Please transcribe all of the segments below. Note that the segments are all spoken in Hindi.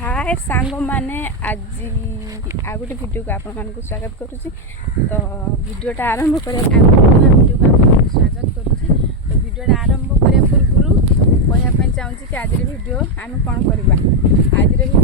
हाय सांग मैंने आज आ गोटे वीडियो को आपण मानक स्वागत करुच्ची। तो वीडियोटा आरंभ करिया वीडियो को आपण स्वागत करुच्ची। तो वीडियोटा आरंभ करिया पूर्व कहया चाहूँगी कि आज वीडियो आम कौन करवा। आज वीडियो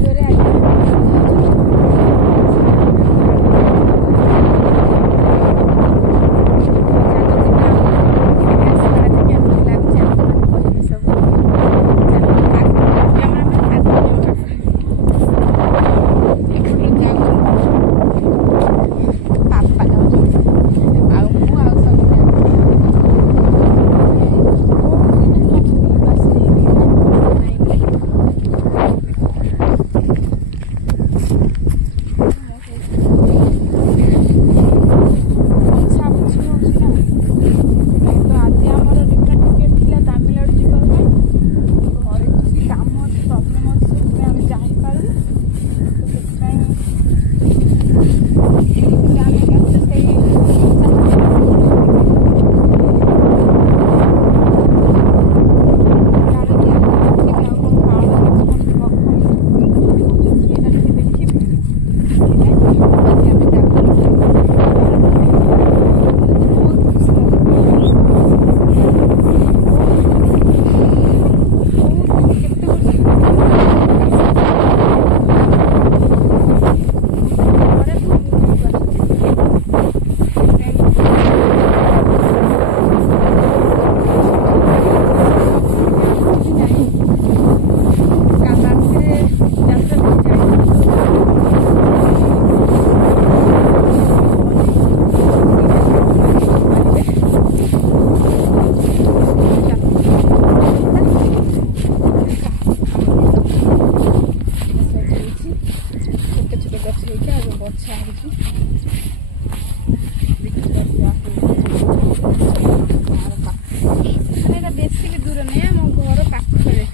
बेसिक दूर नहीं मो घर पाखे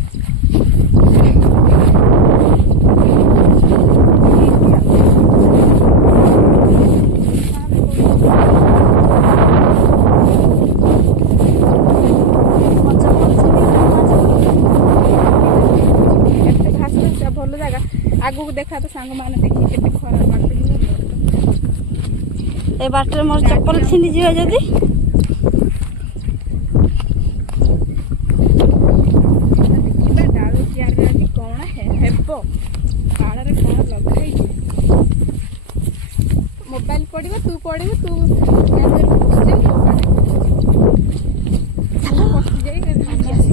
भल जगह आगू देखा तो सांग मैंने देखी के खराब ए बाटर मोर चप्पल छिनी जीवा जदी डाल यार आज कौन है हेबो काड़ रे कौन लगाई मोबाइल पड़िबो तू यार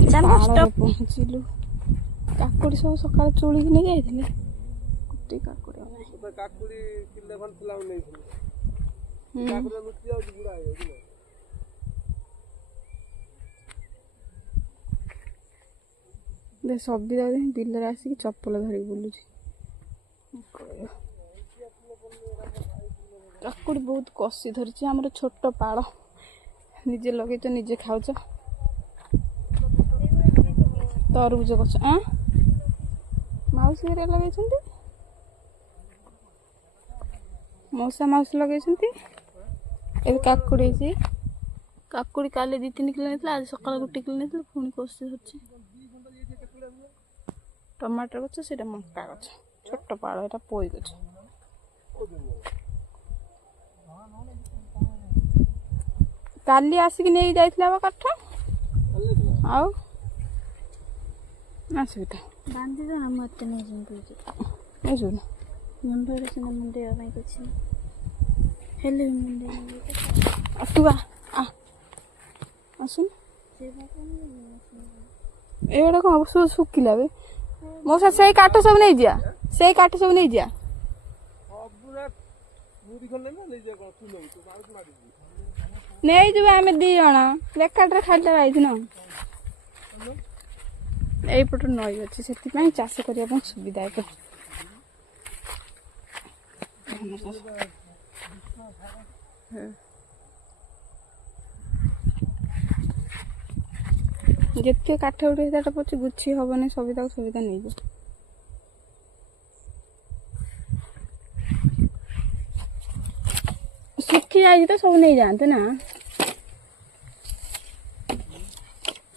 चलो स्टॉप पहुंचिलु काकुड़ी सब सकाळ चोली नहीं जाइथिले कुटी काकुड़ी नहीं काकुड़ी किले भन फलाउ नहीं काकुड़ी लुटी जाउ बुढ़ा है कि दे सब भी दे बिलर आसी चप्पल धरी बुलु काकुड़ी बहुत कसी धरी हमर छोट पाड़ निजे लगे तो निजे खाऊ तरबुज गछ माउसी हेरा लगे मौसा माउसी लगे काकुड़ी काकुड़ी काले 2-3 किलो नहीं आज सकाल 1 किलो नहीं पुणी कषि धरती टमाटर गछ से मंका गछ छोट पाड़ एटा पोई गछ काली आसिक नहीं जाइथिला काठ आउ असुविधा बांधी दो ना मत नहीं जिंदगी एजुन मुंडे रे से मुंडे आ भाई कुछ हेले मुंडे अतुआ आ असुन एडा को सब सुकिला बे मोसा से काठ सब नहीं जिया से काठ सब नहीं जिया पूरा मुड़ी खले ना ले जा को तू नहीं तो मार मारी नहीं जो आमे दी जणा लेकाट खाइला राइथि न एपट नई अच्छे से चाष करने सुविधा है जिते काठ उठे पचे गुच्छी हेनी सुविधा सुविधा नहीं सुखी जाए तो सब नहीं जाते ना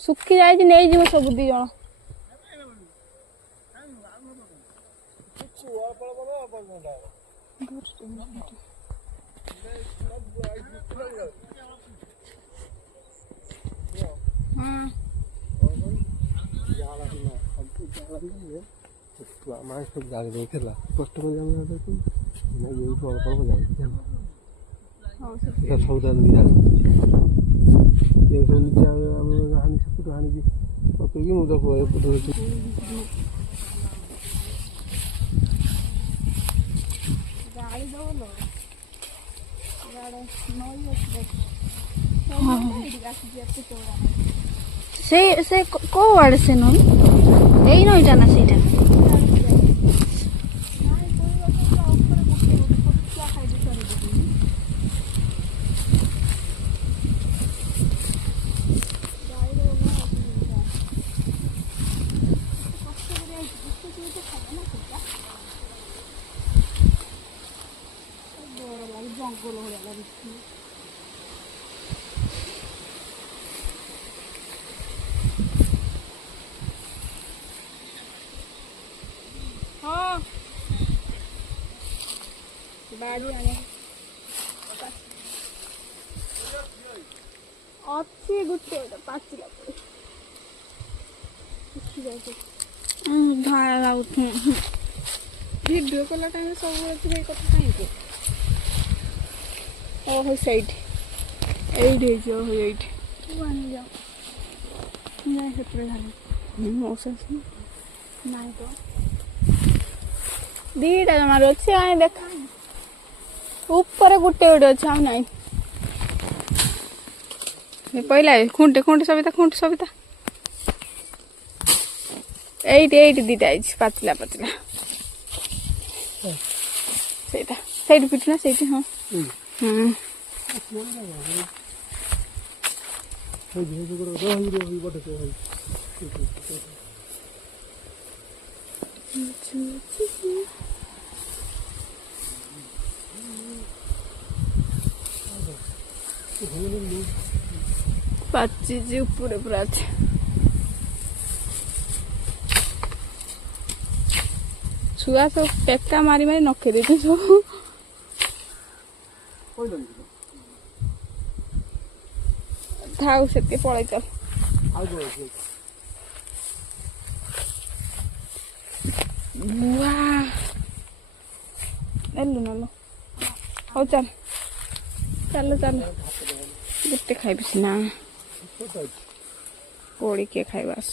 सुखी जाए नहीं जीव सब दी जन माँ सब जाग रही थी ला कष्ट में जाने वाले थे मैं यही तो अल्प जाएगी क्या सौदा नहीं जाए ये सब नीचे हम हानि सब तो हानि की तो ये मुझे को है पुरो गाड़ी दो लो गाड़ी नई ଅଛି से को आड़े से नई एई नईटा ना सेटा ଜଙ୍ଗଲ ଭଳିଆ ଲାଗୁଛି ହଁ ବାଡ଼ି ଆଣେ ଅଛି ଗୋଟେ ପାଚିଲା ଧଳା ଲାଗୁଛି ଭିଡ଼ିଓ କଲା ଟାଇମ୍ରେ ସବୁବେଳେ ଥିବ ଏଇ କଥା କାହିଁକି ଓହୋ ସେଇଠି ଏଇଠି ହେଇଛି ଓହୋ ଏଇଠି ଯାଅ ନାଇଁ ସେପଟେ ଧାନ ମଉସା ନାଇଁ ତ ଦିଟା ଜମାରୁ ଅଛି ଆଣି ଦେଖା ଉପରେ ଗୋଟେ ଗୋଟେ ଅଛି ଆଉ ନାଇଁ ପହିଲା ଖୁଣ୍ଟେ ଖୁଣ୍ଟେ ସବିତା ଏଇଠି ଏଇଠି ଦିଟା ହେଇଛି ପାଚିଲା ସେଇଟା ସେଇଠି ପିଟୁ ନା ସେଇଠି ହଁ ପାଚିଛି ଉପରେ ପୁରା ଅଛି ଛୁଆ ସବୁ ଟେକା ମାରି ମାରି ନଖେଇ ଦେଇଛୁ ସବୁ ଥାଉ ସେତିକି ପଳେଇ ଚାଲ ବୁଆ ନେଲୁ ହଉ ଚାଲ ଗୋଟେ ଖାଇବି ସିନା କୋଳି କିଏ ଖାଇବା ଆସ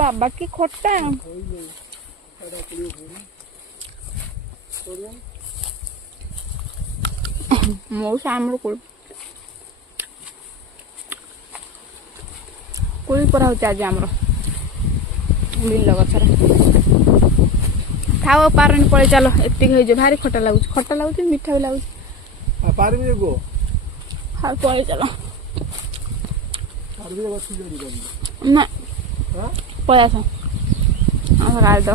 ବାବା କି ଖଟା ମଉସା ଆମର କୋଳି ପରା ହଉଛି ଆଜି ଆମର ବିଲ ଗଛରେ ଖାଅ ପାରନି ପଳେଇ ଚାଲ ଏତିକି ହେଇଯିବ ଭାରି ଖଟା ଲାଗୁଛି ମିଠା ବି ଲାଗୁଛି ଆଉ ପଳେଇ ଚାଲ ନା ପଳେଇ ଆସ ଆମ ଗାଡ଼ି ତ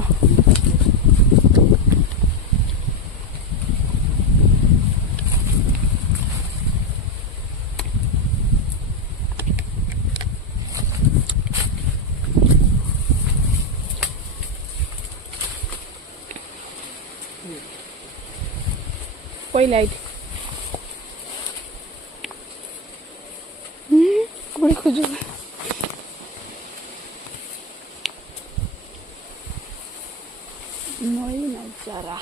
पहिला कोड़ी खोजो नई नजारा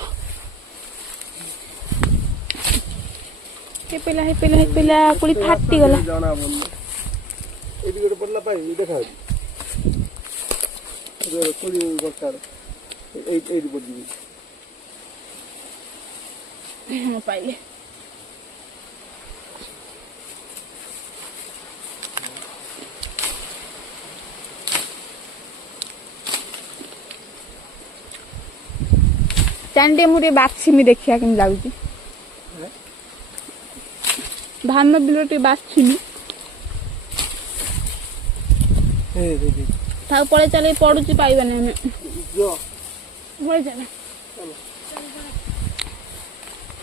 हे पहिला कोड़ी फाटी गला जाना बोल एडी गोटे पडला पाई देखा ए कोड़ी गछार एडी पडी हाँ पाइले चांडे मुझे बाछिमी देखिया केम लाଗୁଛି धान बिलटी बाछिमी था पड़े चले पड़ुची पाइबानी हमें पड़े चले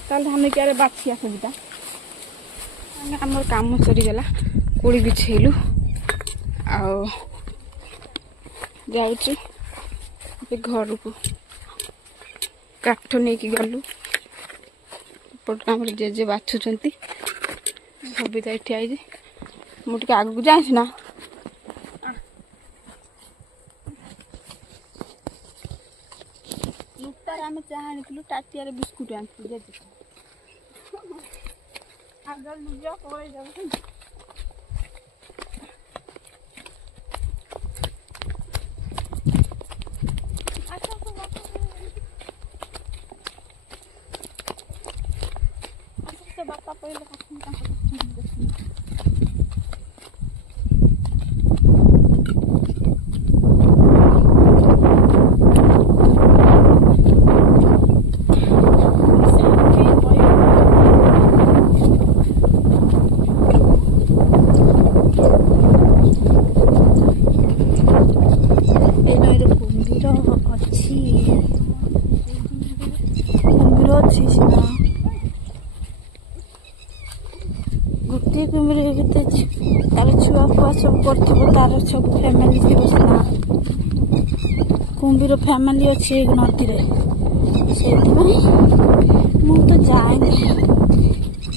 कल धान क्या बाछिया सुविधा आमर काम सरीगला कोड़ी बिछेलु आ घर को काठ नहीं कि गलु पट आम जेजे बाछुंट सबिता ये आई मुझे आगे जाए ना लुटार आम चाह आनी टाटिया बिस्कुट आनी जेजे आगे लुजा पड़े जाऊँ बापा पहले गोटे कुमिर तार छुआ फुआ सब कर तार सब फैमिली थी ना कुंभीर फैमिली अच्छे नदी से तो जाए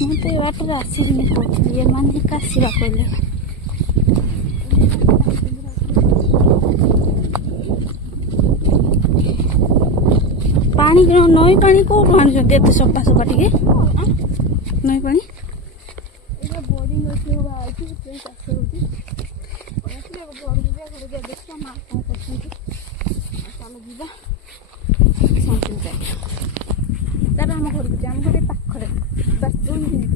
मुझे बाटर आसिनी कहती ये मैंने काशा कहले पानी नई पानी कौन आनुंट एत सफा सफा टे नई पानी बोर्डिंग अच्छी चाष होती देखा माँ कौन कर चल जाए आम घर को आम घर पाखे बस 2 मिनट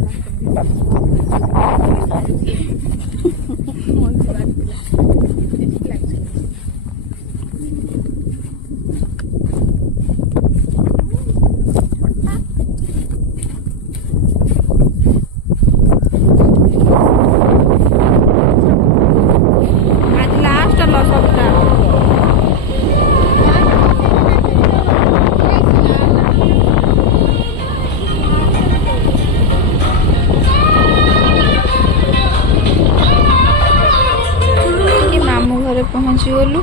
पहुँची गलु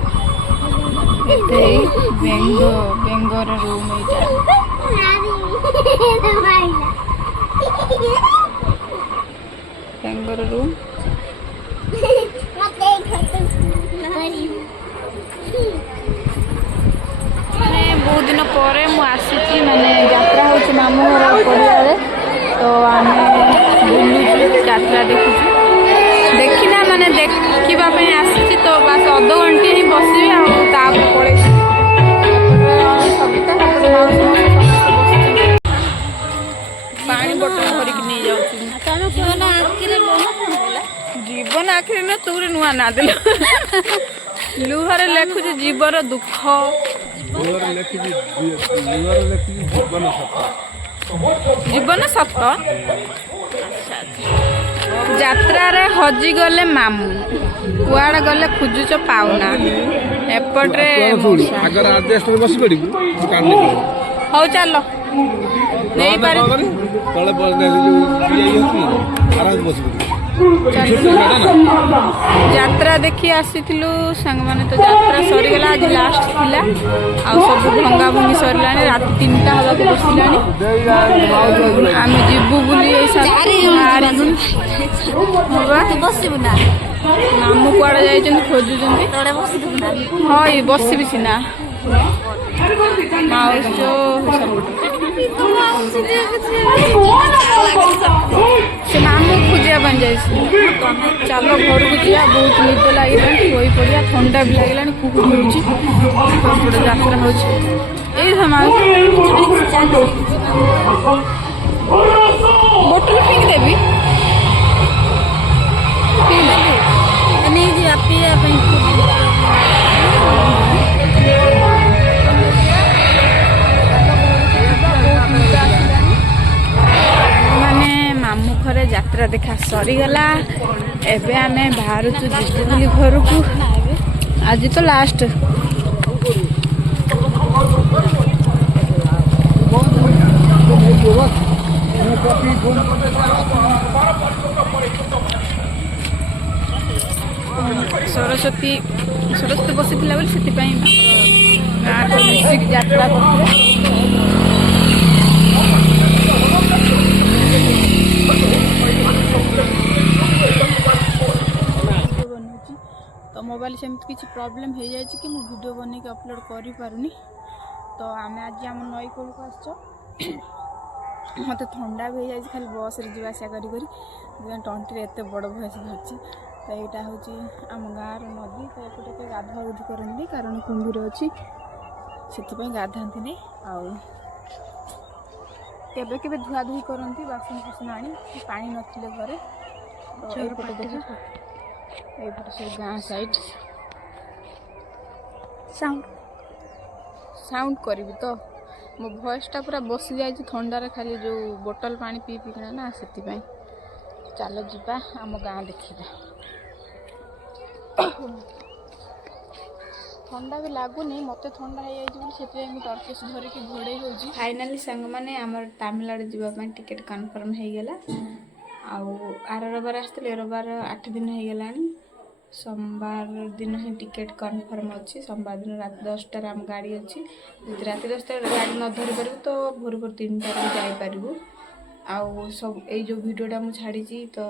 बेंगर रूम बेंगर रूम बहुत दिन पर मुझे माने यात्रा हो मामू घर पड़िया तो आम बुलूचु यात्रा देखुचु देखना माने देखा आसी तो बस अध घंटे ही बसबी पड़े पानी बोतल धरिक नहीं जाऊँ जीवन आखिरी न तू नुआ ना दिल लुहरे लेखुच जीवन दुख जीवन सत यात्रा रे हजि गले मामू कुआड़ गले खोजुच पाऊना एपटे हौ चल नहीं पारे यात्रा देखी आसी सांग माने तो यात्रा सरीगला आज लास्ट थिला आ सब भंगा भंगी सरलानी रात 3टा हवा को बसिलानी आम जीवु बुली बसबुना मामू कुआड़े जाइछन खोजुछन हाँ ये बसबी सीना माउसो से मामू खोजा बन जाए चल घर को जा बहुत निद लगे शोई पड़ा ठंडा भी लगे कुकुर यात्रा हो बोतल फिंग देवी मामू घरे यात्रा देखा सरीगला एबे आमे बाहर जिबुली घर को आज तो लास्ट सरस्वती बसी बोली से गाँव ମିଶିକି ଯାତ୍ରା କରିଥିଲେ। ଭିଡ଼ିଓ ବନାଉଛି ତ ମୋବାଇଲ ସେମିତି କିଛି ପ୍ରୋବ୍ଲେମ୍ ହେଇଯାଇଛି କି ମୁଁ ଭିଡ଼ିଓ ବନେଇକି ଅପଲୋଡ଼ କରିପାରୁନି। ତ ଆମେ ଆଜି ଆମ ନଈ କୂଳକୁ ଆସିଛ। ମୋତେ ଥଣ୍ଡା ବି ହେଇଯାଇଛି ଖାଲି ବସ୍ରେ ଯିବା ଆସିବା କରି ସେଥିପାଇଁ ତଣ୍ଟିରେ ଏତେ ବଡ଼ ଭଏସ୍ ଧରିଛି। ତ ଏଇଟା ହେଉଛି ଆମ ଗାଁର ନଦୀ। ତ ଏପଟେ କେହି ଗାଧୁଆ ଗୁଧି କରନ୍ତି କାରଣ କୁମ୍ଭୀର ଅଛି, ସେଥିପାଇଁ ଗାଧାନ୍ତିନି। ଆଉ କେବେ କେବେ ଧୁଆଧୁଇ କରନ୍ତି ବାସନ ଫାସନ ଆଣି, ପାଣି ନଥିଲେ ଘରେ। ତ ଏଇପଟେ ଦେଖ, ଏଇପଟେ ସବୁ ଗାଁ ସାଇଡ୍। ସାଉଣ୍ଡ କରିବି ତ, ମୋ ଭଏସ୍ଟା ପୁରା ବସିଯାଇଛି ଥଣ୍ଡାରେ, ଖାଲି ଯେଉଁ ବୋଟଲ ପାଣି ପିଇକିନା ନା, ସେଥିପାଇଁ। ଚାଲ ଯିବା ଆମ ଗାଁ ଦେଖିବା। ଥଣ୍ଡା ବି ଲାଗୁନି, ମୋତେ ଥଣ୍ଡା ହେଇଯାଇଛି ବୋଲି ସେଥିପାଇଁ ମୁଁ ଟର୍କିସ୍ ଧରିକି ଘୋଡ଼େଇ ହେଉଛି। ଫାଇନାଲି ସାଙ୍ଗମାନେ ଆମର ତାମିଲନାଡ଼ୁ ଯିବା ପାଇଁ ଟିକେଟ୍ କନଫର୍ମ ହେଇଗଲା। ଆଉ ଆର ରବିବାର ଆସିଥିଲେ, ଏ ରବିବାର 8 ଦିନ ହେଇଗଲାଣି। सोमवार दिन ही टिकेट कन्फर्म अच्छी। सोमवार दिन रात 10टार आम गाड़ी अच्छी। यदि रात 10टार गाड़ी न धरी पारू तो भोर भोर 3टार जापारू। आउ सब ये जो वीडियोटा मुझे छाड़ी तो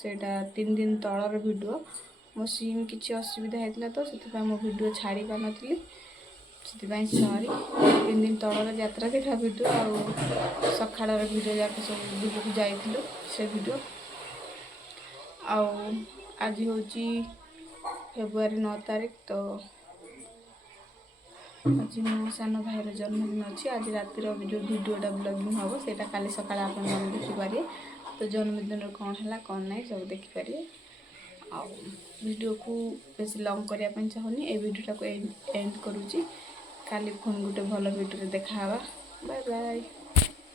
सेटा 3 दिन तलर वीडियो। मो सिम किसी असुविधा होता तो से मो वीडियो छाड़ी पार नी, सॉरी। 3 दिन तलर यात्रा देखा वीडियो आउ सकाळ वीडियो जाक सब बुलूक जाइलु से वीडियो। आउ आज हूँ फेब्रुआरी 9 तारीख। तो आज मो सान भाईर जन्मदिन अच्छी। आज रातिर जो वीडियोटा ब्लॉगिंग हम से काली सकाळ आप देखिपारे। तो जन्मदिन कौन है कौन ना सब देखिपारे। आ वीडियो को बेस लंग करने चाहूनी, ए वीडियोटा को एंड करुँची। काली पुणी गोटे भल वीडियो देखा। Bye bye.